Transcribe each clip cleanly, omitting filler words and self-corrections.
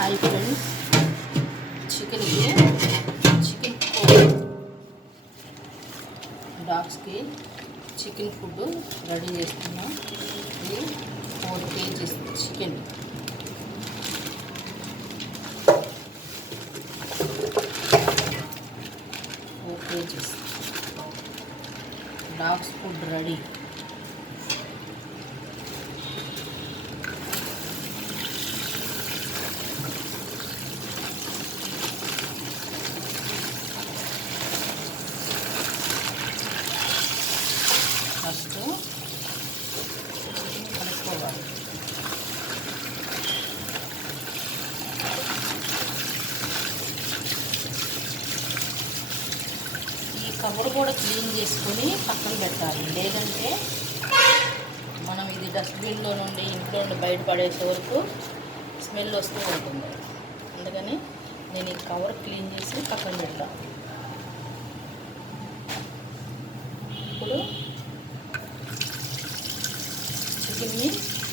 Hi friends, చికెన్కి డాగ్స్కి chicken food ready చేస్తున్నాం. ఇది 4 kgs chicken. Dogs food ready. First కలుపుకోవాలి. ఈ కవర్ కూడా క్లీన్ చేసుకొని పక్కన పెట్టాలి, లేదంటే మనం ఇది డస్ట్బిన్లో నుండి ఇంట్లో నుండి బయటపడేసే వరకు స్మెల్ వస్తూ ఉంటుంది. అందుకని నేను ఈ కవర్ క్లీన్ చేసి పక్కన పెడతాను. ఇప్పుడు చికెన్ని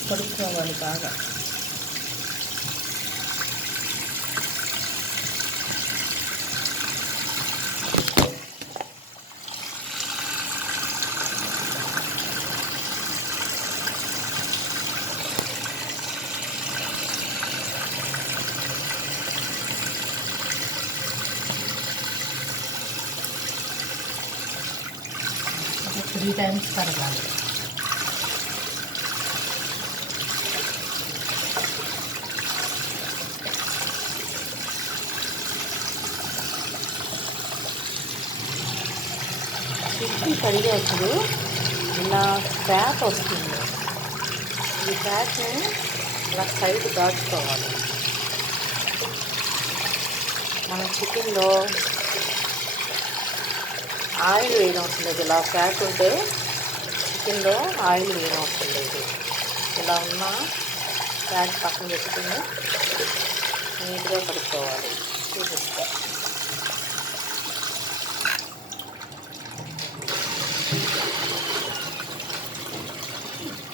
కడుక్కోవాలి బాగా. ఒక 3 times కడగాలి. చికెన్ కడిగేప్పుడు ఇలా ఫ్యాట్ వస్తుంది. ఈ ఫ్యాట్ని ఇలా సైడ్ దాచుకోవాలి. మన చికెన్లో ఆయిల్ వేయనవసరం లేదు. ఇలా ఫ్యాట్ ఉంటే చికెన్లో ఆయిల్ వేయనవసరం లేదు. ఇలా ఉన్న ఫ్యాట్ పక్కన పెట్టుకుని నీట్గా కడుక్కోవాలి. చూపిస్తా.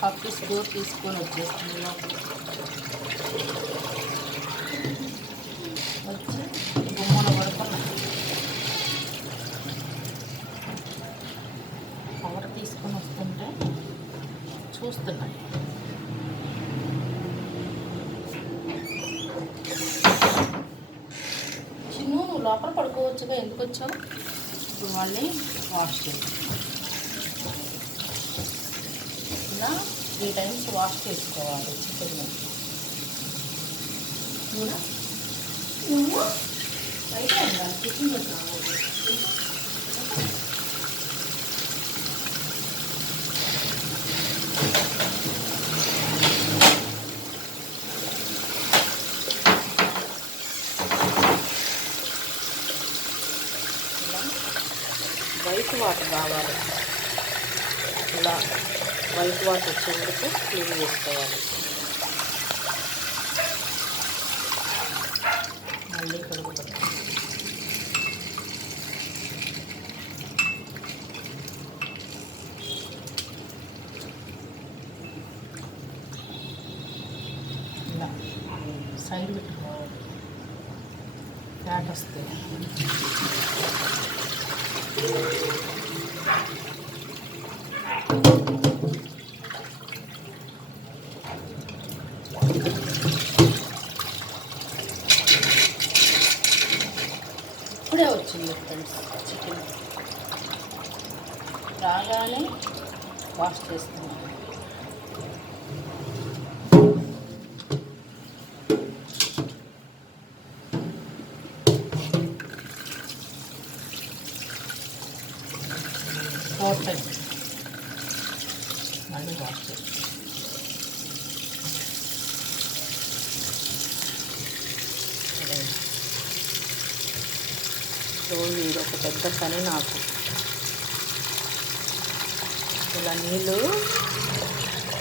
ఆఫీస్ డోర్ తీసుకొని వచ్చేస్తుంది. వచ్చి గుమ్మన పడుకున్నాం. కవర్ తీసుకొని వస్తుంటే చూస్తున్నాయి. చిన్ను, నువ్వు లోపల పడుకోవచ్చుగా, ఎందుకు వచ్చావు? ఇప్పుడు మళ్ళీ వాష్ చేయాలి. ఇలా 3 times వాష్ చేసుకోవాలి చికెన్. నువ్వు బయట ఉండాలి, కిచెన్ పెట్టాలి. వైట్ వాటర్ కావాలి. ఇలా వైట్ వాటర్ వచ్చేందుకు క్లీన్ చేసుకోవాలి. మళ్ళీ కడుగుతాం. ఇలా సైడ్ పెట్టుకోవాలి, ఫ్యాట్ వస్తుంది. ఇప్పుడే వచ్చింది ఫ్రెండ్స్ చికెన్. రాగానే వాష్ చేస్తున్నాను. మళ్ళీ వాష్ చేస్తాను. రోజు ఇది ఒక పెద్ద పని నాకు. ఇలా నీళ్ళు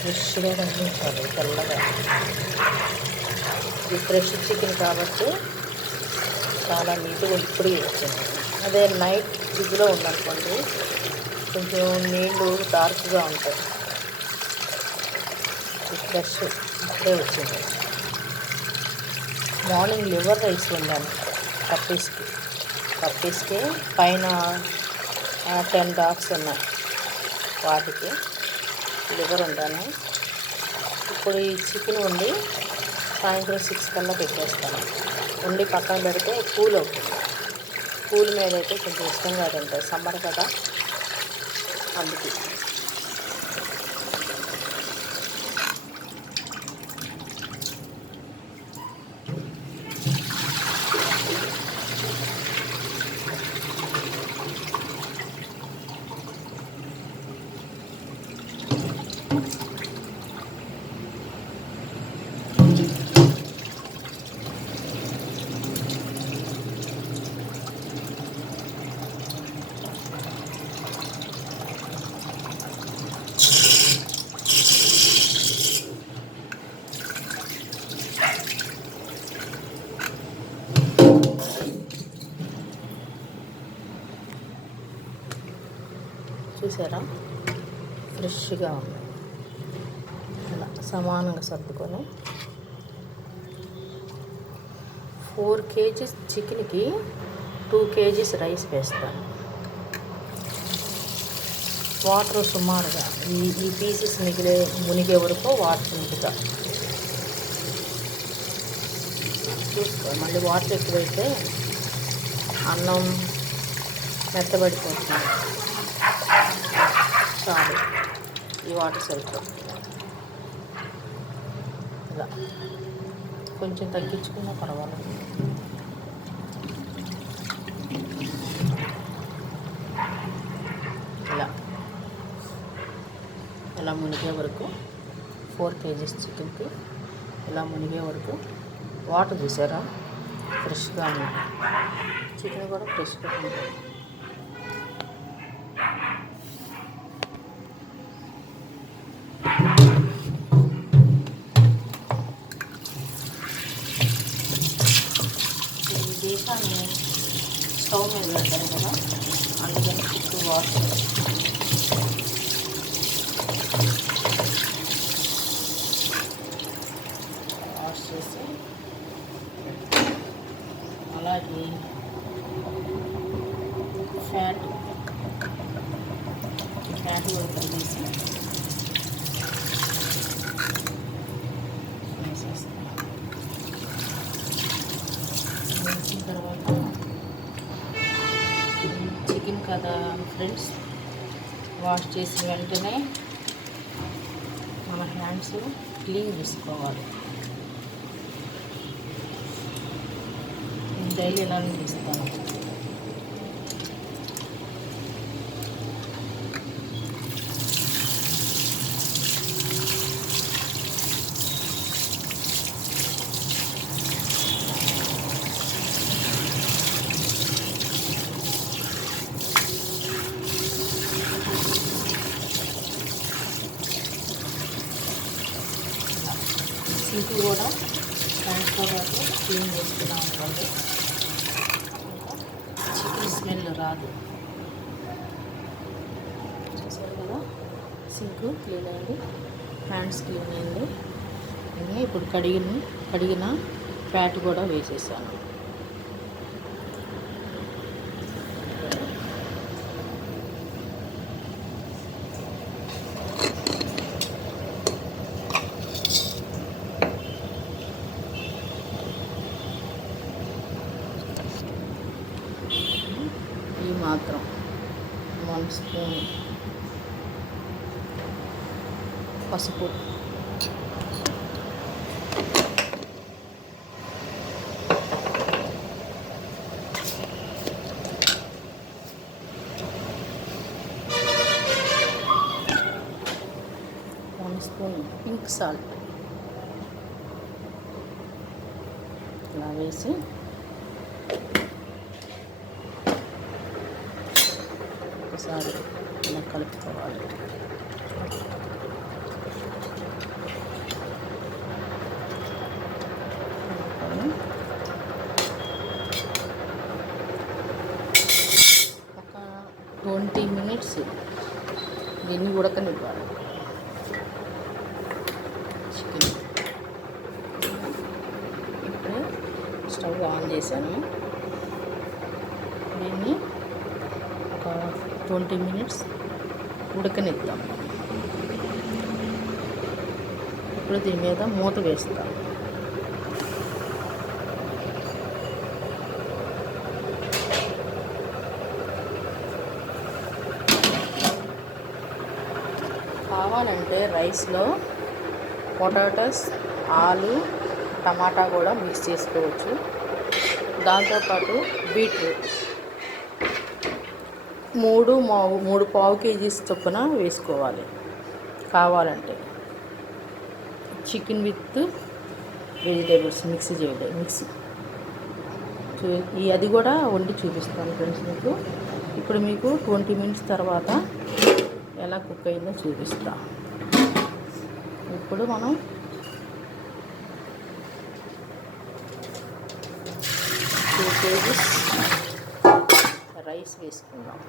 ఫ్రెష్గా కనిపించాలి, తెల్లగా. ఇది ఫ్రెష్ చికెన్ కాబట్టి చాలా నీట్గా ఇప్పుడే వచ్చింది. అదే నైట్ ఫ్రిడ్జ్లో ఉందనుకోండి, కొంచెం నీళ్ళు డార్క్గా ఉంటాయి. ఫ్రెష్ ఇప్పుడే వచ్చింది. మార్నింగ్ లివర్ రైస్ వండాను కప్పీస్కి పైన 10 డాగ్స్ ఉన్నాయి, వాటికి లివర్ వండాను. ఇప్పుడు ఈ చికెన్ వండి సాయంత్రం 6 కల్లా పెట్టేస్తాను. వండి పక్కన పెడితే కూల్ అవుతుంది. కూల్ మీద అయితే కొంచెం ఇష్టంగా తింటాయి, సమ్మర్ కదా అందుకే. చూసారా, ఫ్రెష్గా ఉంది. అలా సమానంగా సర్దుకొని 4 kgs చికెన్కి 2 kgs రైస్ వేస్తాను. వాటర్ సుమారుగా ఈ పీసెస్ మునిగే వరకు వాటర్ నింపుతా. చూసుకో, మళ్ళీ వాటర్ ఎక్కువైతే అన్నం మెత్తబడిపోతుంది. చాలు, ఈ వాటర్ సరిపోతుంది. ఇలా కొంచెం తగ్గించుకున్నా పర్వాలేదు. ఇలా మునిగే వరకు 4 kgs చికెన్కి ఇలా మునిగే వరకు వాటర్ చూసారా, ఫ్రెష్గా ఉంది. చికెన్ కూడా ఫ్రెష్గా ఉంది. ఈ దేశాన్ని స్టవ్ మీద పెడతారు కదా, అందుకని చుట్టూ వాటర్ వాష్ చేసి అలాగే ఫ్యాట్ కూడా కలిగేసి వేసేస్తాను. వేసిన తర్వాత చికెన్ కదా ఫ్రెండ్స్, వాష్ చేసిన వెంటనే మన హ్యాండ్స్ క్లీన్ చేసుకోవాలి. డైలీ ఇలానే చేస్తాను. సింక్ కూడా ట్రాన్స్ఫర్ క్లీన్ చేసుకున్నాం అనుకోండి, చికెన్ స్మెల్ రాదు. చూసారు కదా, సింక్ క్లీన్ అయింది, హ్యాండ్స్ క్లీన్ అయింది. ఇప్పుడు కడిగిన ఫ్యాట్ కూడా వేసేసాను. ఈ మాత్రం 1 స్పూన్ పసుపు, స్పూన్ పింక్ సాల్ట్ ఇలా వేసి ఒకసారి ఇలా కలుపుకోవాలి. ఒక 20 minutes దీన్ని ఉడకనివ్వాలి. చికెన్ ఇప్పుడే చేశాను. దీన్ని ఒక 20 minutes ఉడకనిద్దాం. ఇప్పుడు దీని మీద మూత వేస్తాం. కావాలంటే రైస్లో పొటాటోస్, ఆలు, టమాటా కూడా మిక్స్ చేసుకోవచ్చు. దాంతోపాటు బీట్రూట్ 3 పావు కేజీస్ చొప్పున వేసుకోవాలి. కావాలంటే చికెన్ విత్ వెజిటేబుల్స్ మిక్స్ అది కూడా వండి చూపిస్తాను ఫ్రెండ్స్ మీకు. ఇప్పుడు మీకు 20 minutes తర్వాత ఎలా కుక్ అయిందో చూపిస్తా. ఇప్పుడు మనం 2 kgs రైస్ వేసుకుందాం.